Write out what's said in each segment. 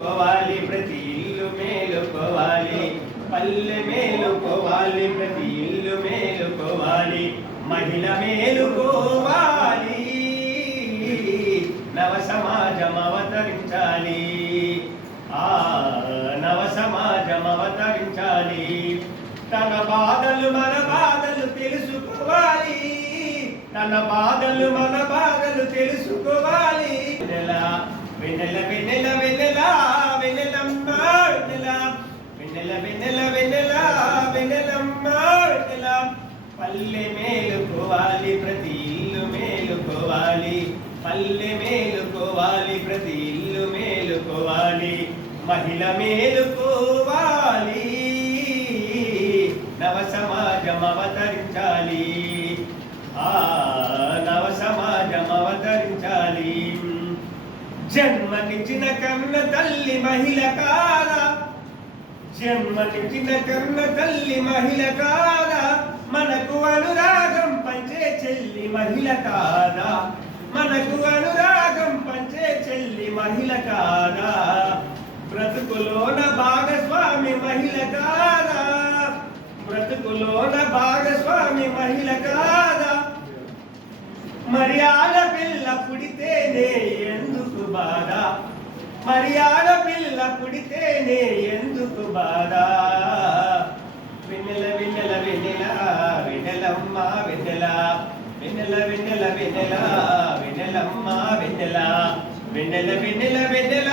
కోవాలి ప్రతి ఇల్లు మేలుకోవాలి, పల్లె మేలుకోవాలి, ప్రతి ఇల్లు మేలుకోవాలి, మహిళ మేలుకోవాలి, నవ సమాజం అవతరించాలి, ఆ నవ సమాజం అవతరించాలి. తన బాధలు మన బాధలు తెలుసుకోవాలి, తన బాధలు మన బాధలు తెలుసుకోవాలి. వెన్నెల వెన్నెల వెన్నెల వెన్నెలమ్మ వెన్నెల వెన్నెల వెన్నెల వెన్నెల వెన్నెలమ్మ వెన్నెల. పల్లె మేలుకోవాలి, ప్రతి ఇల్లు మేలుకోవాలి, పల్లె మేలుకోవాలి, ప్రతి ఇల్లు మేలుకోవాలి, మహిళ మేలుకోవాలి, నవ సమాజం అవతరించాలి, ఆ నవ సమాజం అవతరించాలి. జన్మనిచ్చిన కన్న తల్లి మహిళ కాదా, జన్మనిచ్చిన కన్న తల్లి మహిళ కాదా, మనకు అనురాగం పంచే చెల్లి మహిళ కాదా, మనకు అనురాగం పంచే చెల్లి మహిళ కాదా, బ్రతుకులోన భాగస్వామి మహిళ కాదా, బ్రతుకులోన భాగస్వామి మహిళ కాదా. మరి ఆడపిల్ల పుడితేనే ఎందుకు బాధ, మరి ఆడపిల్ల పుడితేనే ఎందుకు బాధ. వెన్నెల వెన్నెల వెన్నెల వెన్నెలమ్మ వెన్నెల వెన్నెల వెన్నెల వెన్నెల వెన్నెలమ్మ వెన్నెల వెన్నెల వెన్నెల వెన్నెల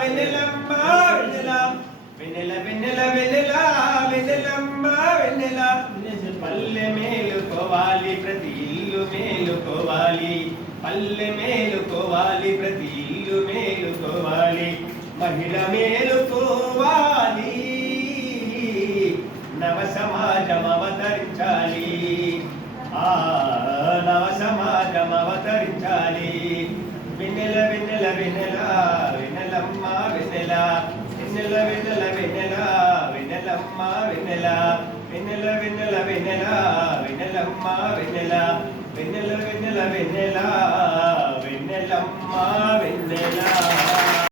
వెన్నెలమ్మ వెన్నెల వెన్నెల వెన్నెల వెన్నెల వెన్నెలమ్మ వెన్నెల. పల్లె మేలుకోవాలి, ప్రతి ఇల్లు మేలుకోవాలి, పల్లె మేలుకోవాలి, ప్రతి ఇల్లు మేలుకోవాలి, మహిళ మేలుకోవాలి, నవ సమాజం అవతరించాలి, ఆ నవ సమాజం అవతరించాలి. వెన్నెల వెన్నెల వెన్నెల వెన్నెలమ్మ వెన్నెల వెన్నెల వెన్నెల వెన్నెల వెన్నెలమ్మ వెన్నెల వెన్నెల వెన్నెల వెన్నెల వెన్నెలమ్మ వెన్నెల వెన్నెల వెన్నెల వెన్నెల వెన్నెలమ్మ వెన్నెల.